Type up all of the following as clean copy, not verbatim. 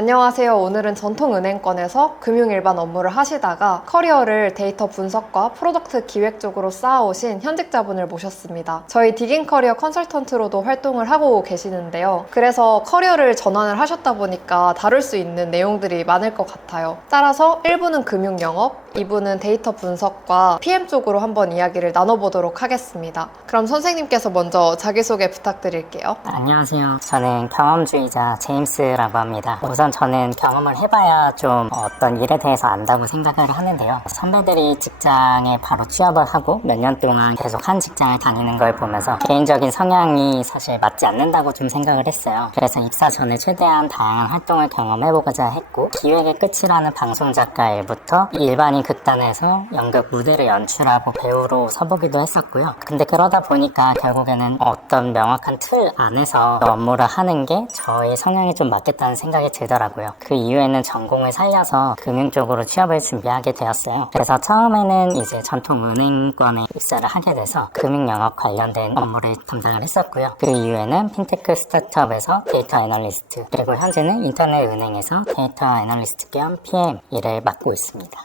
안녕하세요. 오늘은 전통은행권에서 금융일반 업무를 하시다가 커리어를 데이터 분석과 프로덕트 기획 쪽으로 쌓아오신 현직자분을 모셨습니다. 저희 디깅커리어 컨설턴트로도 활동을 하고 계시는데요. 그래서 커리어를 전환을 하셨다 보니까 다룰 수 있는 내용들이 많을 것 같아요. 따라서 1부는 금융영업, 2부는 데이터 분석과 PM 쪽으로 한번 이야기를 나눠보도록 하겠습니다. 그럼 선생님께서 먼저 자기소개 부탁드릴게요. 안녕하세요. 저는 경험주의자 제임스라고 합니다. 우선 저는 경험을 해봐야 좀 어떤 일에 대해서 안다고 생각을 하는데요. 선배들이 직장에 바로 취업을 하고 몇 년 동안 계속 한 직장을 다니는 걸 보면서 개인적인 성향이 사실 맞지 않는다고 좀 생각을 했어요. 그래서 입사 전에 최대한 다양한 활동을 경험해보고자 했고, 기획의 끝이라는 방송작가 일부터 일반인 극단에서 연극 무대를 연출하고 배우로 서보기도 했었고요. 근데 그러다 보니까 결국에는 어떤 명확한 틀 안에서 업무를 하는 게 저의 성향에 좀 맞겠다는 생각이 들더라고요. 그 이후에는 전공을 살려서 금융 쪽으로 취업을 준비하게 되었어요. 그래서 처음에는 이제 전통은행권에 입사를 하게 돼서 금융영업 관련된 업무를 담당을 했었고요. 그 이후에는 핀테크 스타트업에서 데이터 애널리스트, 그리고 현재는 인터넷 은행에서 데이터 애널리스트 겸 PM 일을 맡고 있습니다.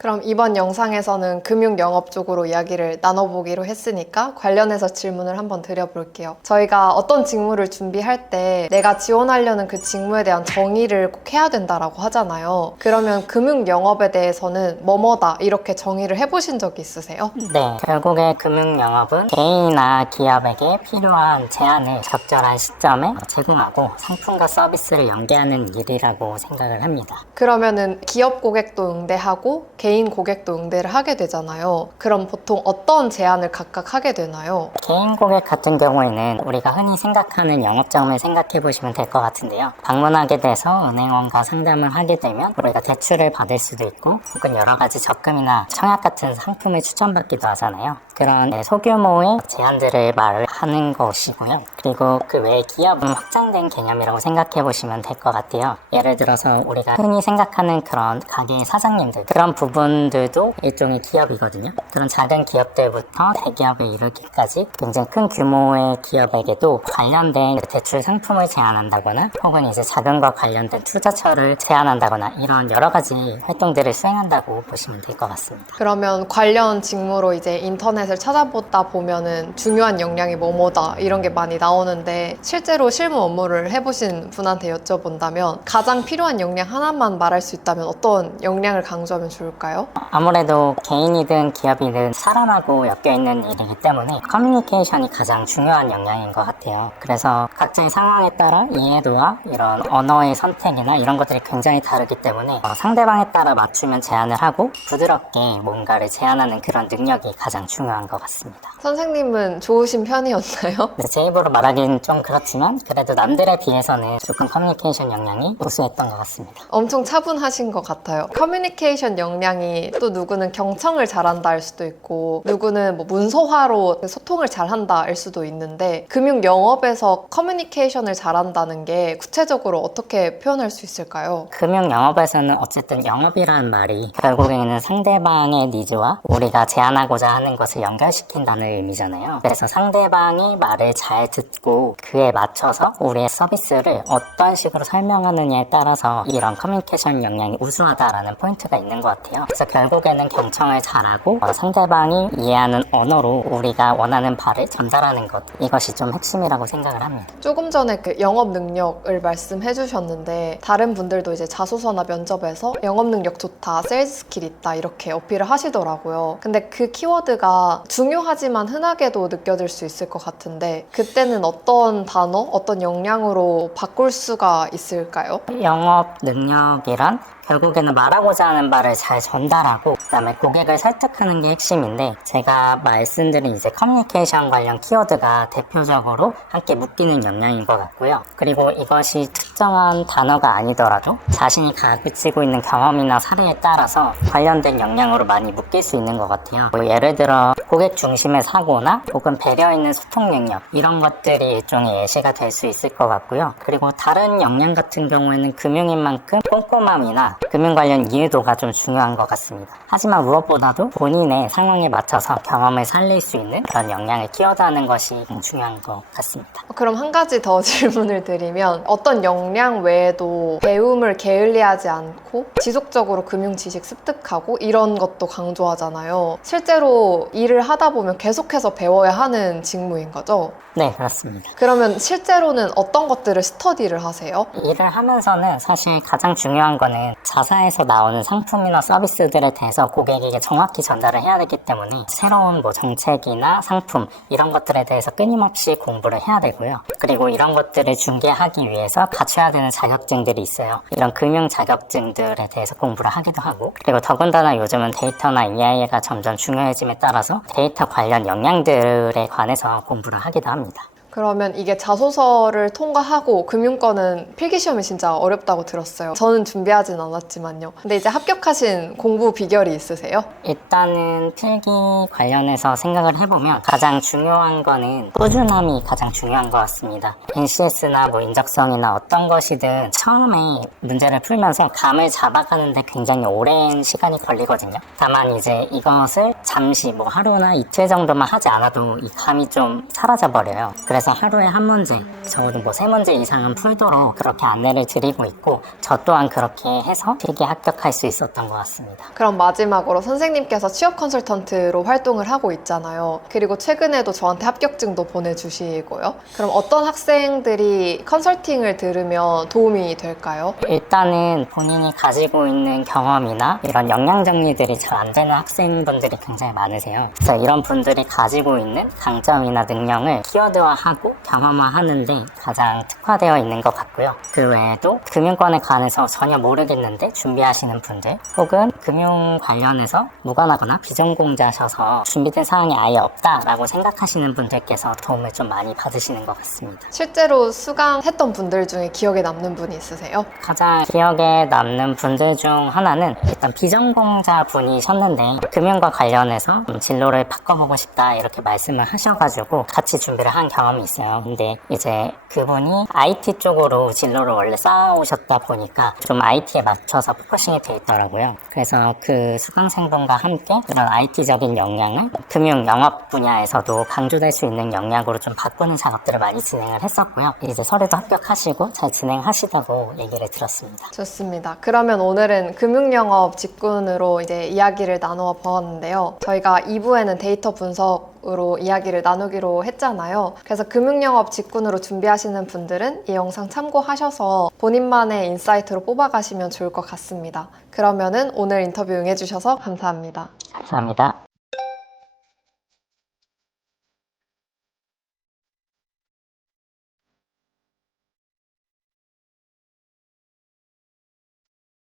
그럼 이번 영상에서는 금융영업 쪽으로 이야기를 나눠보기로 했으니까 관련해서 질문을 한번 드려볼게요. 저희가 어떤 직무를 준비할 때 내가 지원하려는 그 직무에 대한 정의를 꼭 해야 된다라고 하잖아요. 그러면 금융영업에 대해서는 뭐뭐다 이렇게 정의를 해보신 적이 있으세요? 네, 결국에 금융영업은 개인이나 기업에게 필요한 제안을 적절한 시점에 제공하고 상품과 서비스를 연계하는 일이라고 생각을 합니다. 그러면은 기업 고객도 응대하고 개인 고객도 응대를 하게 되잖아요. 그럼 보통 어떤 제안을 각각 하게 되나요? 개인 고객 같은 경우에는 우리가 흔히 생각하는 영업자금을 생각해 보시면 될 것 같은데요. 방문하게 돼서 은행원과 상담을 하게 되면 우리가 대출을 받을 수도 있고, 혹은 여러 가지 적금이나 청약 같은 상품을 추천받기도 하잖아요. 그런 소규모의 제안들을 말하는 것이고요. 그리고 그 외에 기업은 확장된 개념이라고 생각해 보시면 될 것 같아요. 예를 들어서 우리가 흔히 생각하는 그런 가게의 사장님들, 그런 부분들도 일종의 기업이거든요. 그런 작은 기업들부터 대기업에 이르기까지 굉장히 큰 규모의 기업에게도 관련된 대출 상품을 제안한다거나, 혹은 이제 자금과 관련된 투자처를 제안한다거나, 이런 여러 가지 활동들을 수행한다고 보시면 될 것 같습니다. 그러면 관련 직무로 이제 인터넷을 찾아보다 보면은 중요한 역량이 뭐뭐다 이런 게 많이 나오는데, 실제로 실무 업무를 해보신 분한테 여쭤본다면 가장 필요한 역량 하나만 말할 수 있다면 어떤 역량을 강조하면 좋을까요? 아무래도 개인이든 기업이든 사람하고 엮여있는 일이기 때문에 커뮤니케이션이 가장 중요한 역량인 것 같아요. 그래서 각자의 상황에 따라 이해도와 이런 언어의 선택이나 이런 것들이 굉장히 다르기 때문에 상대방에 따라 맞추면 제안을 하고 부드럽게 뭔가를 제안하는 그런 능력이 가장 중요한 것 같습니다. 선생님은 좋으신 편이었나요? 네, 제 입으로 말하기는 좀 그렇지만 그래도 남들에 비해서는 조금 커뮤니케이션 역량이 우수했던 것 같습니다. 엄청 차분하신 것 같아요. 커뮤니케이션 역량이 또 누구는 경청을 잘한다 할 수도 있고, 누구는 뭐 문서화로 소통을 잘한다 할 수도 있는데, 금융 영업에서 커뮤니케이션을 잘한다는 게 구체적으로 어떻게 표현할 수 있을까요? 금융 영업에서는 어쨌든 영업이라는 말이 결국에는 상대방의 니즈와 우리가 제안하고자 하는 것을 연결시킨다는 의미잖아요. 그래서 상대방이 말을 잘 듣고 그에 맞춰서 우리의 서비스를 어떤 식으로 설명하느냐에 따라서 이런 커뮤니케이션 역량이 우수하다라는 포인트가 있는 것 같아요. 그래서 결국에는 경청을 잘하고 상대방이 이해하는 언어로 우리가 원하는 바를 전달하는 것, 이것이 좀 핵심이라고 생각을 합니다. 조금 전에 그 영업 능력을 말씀해 주셨는데, 다른 분들도 이제 자소서나 면접에서 영업 능력 좋다, 세일즈 스킬 있다 이렇게 어필을 하시더라고요. 근데 그 키워드가 중요하지만 흔하게도 느껴질 수 있을 것 같은데, 그때는 어떤 단어, 어떤 역량으로 바꿀 수가 있을까요? 영업 능력이란 결국에는 말하고자 하는 말을 잘 전달하고 그다음에 고객을 설득하는 게 핵심인데, 제가 말씀드린 이제 커뮤니케이션 관련 키워드가 대표적으로 함께 묶이는 역량인 것 같고요. 그리고 이것이 특정한 단어가 아니더라도 자신이 가지고 있는 경험이나 사례에 따라서 관련된 역량으로 많이 묶일 수 있는 것 같아요. 뭐 예를 들어 고객 중심의 사고나 혹은 배려 있는 소통 능력, 이런 것들이 일종의 예시가 될 수 있을 것 같고요. 그리고 다른 역량 같은 경우에는 금융인 만큼 꼼꼼함이나 금융 관련 이해도가 좀 중요한 것 것 같습니다. 하지만 무엇보다도 본인의 상황에 맞춰서 경험을 살릴 수 있는 그런 역량을 키워가는 것이 중요한 것 같습니다. 그럼 한 가지 더 질문을 드리면 어떤 역량 외에도 배움을 게을리하지 않고 지속적으로 금융 지식 습득하고 이런 것도 강조하잖아요. 실제로 일을 하다 보면 계속해서 배워야 하는 직무인 거죠? 네, 그렇습니다. 그러면 실제로는 어떤 것들을 스터디를 하세요? 일을 하면서는 사실 가장 중요한 거는 자사에서 나오는 상품이나 서비스들에 대해서 고객에게 정확히 전달을 해야 되기 때문에 새로운 뭐 정책이나 상품 이런 것들에 대해서 끊임없이 공부를 해야 되고요. 그리고 이런 것들을 중개하기 위해서 갖춰야 되는 자격증들이 있어요. 이런 금융 자격증들에 대해서 공부를 하기도 하고, 그리고 더군다나 요즘은 데이터나 AI가 점점 중요해짐에 따라서 데이터 관련 역량들에 관해서 공부를 하기도 합니다. 그러면 이게 자소서를 통과하고 금융권은 필기시험이 진짜 어렵다고 들었어요. 저는 준비하진 않았지만요. 근데 이제 합격하신 공부 비결이 있으세요? 일단은 필기 관련해서 생각을 해보면 가장 중요한 거는 꾸준함이 가장 중요한 것 같습니다. NCS나 뭐 인적성이나 어떤 것이든 처음에 문제를 풀면서 감을 잡아가는데 굉장히 오랜 시간이 걸리거든요. 다만 이제 이것을 잠시 뭐 하루나 이틀 정도만 하지 않아도 이 감이 좀 사라져버려요. 그래서 하루에 한 문제, 적어도 뭐 3문제 이상은 풀도록 그렇게 안내를 드리고 있고, 저 또한 그렇게 해서 필기 합격할 수 있었던 것 같습니다. 그럼 마지막으로 선생님께서 취업 컨설턴트로 활동을 하고 있잖아요. 그리고 최근에도 저한테 합격증도 보내주시고요. 그럼 어떤 학생들이 컨설팅을 들으면 도움이 될까요? 일단은 본인이 가지고 있는 경험이나 이런 역량 정리들이 잘 안 되는 학생분들이 굉장히 많으세요. 그래서 이런 분들이 가지고 있는 강점이나 능력을 키워드화하고 경험화하는데 가장 특화되어 있는 것 같고요. 그 외에도 금융권에 관해서 전혀 모르겠는데 준비하시는 분들, 혹은 금융 관련해서 무관하거나 비전공자셔서 준비된 사항이 아예 없다라고 생각하시는 분들께서 도움을 좀 많이 받으시는 것 같습니다. 실제로 수강했던 분들 중에 기억에 남는 분이 있으세요? 가장 기억에 남는 분들 중 하나는 일단 비전공자 분이셨는데 금융과 관련해서 진로를 바꿔보고 싶다 이렇게 말씀을 하셔가지고 같이 준비를 한 경험이 있어요. 근데 이제 그분이 IT 쪽으로 진로를 원래 쌓아오셨다 보니까 좀 IT에 맞춰서 포커싱이 돼 있더라고요. 그래서 그 수강생분과 함께 이런 IT적인 역량을 금융 영업 분야에서도 강조될 수 있는 역량으로 좀 바꾸는 작업들을 많이 진행을 했었고요. 이제 서류도 합격하시고 잘 진행하시다고 얘기를 들었습니다. 좋습니다. 그러면 오늘은 금융영업 직군으로 이제 이야기를 나누어 보았는데요. 저희가 2부에는 데이터 분석으로 이야기를 나누기로 했잖아요. 그래서 금융영업 직군으로 준비하시는 분들은 이 영상 참고하셔서 본인만의 인사이트로 뽑아가시면 좋을 것 같습니다. 그러면은 오늘 인터뷰 응해주셔서 감사합니다. 감사합니다.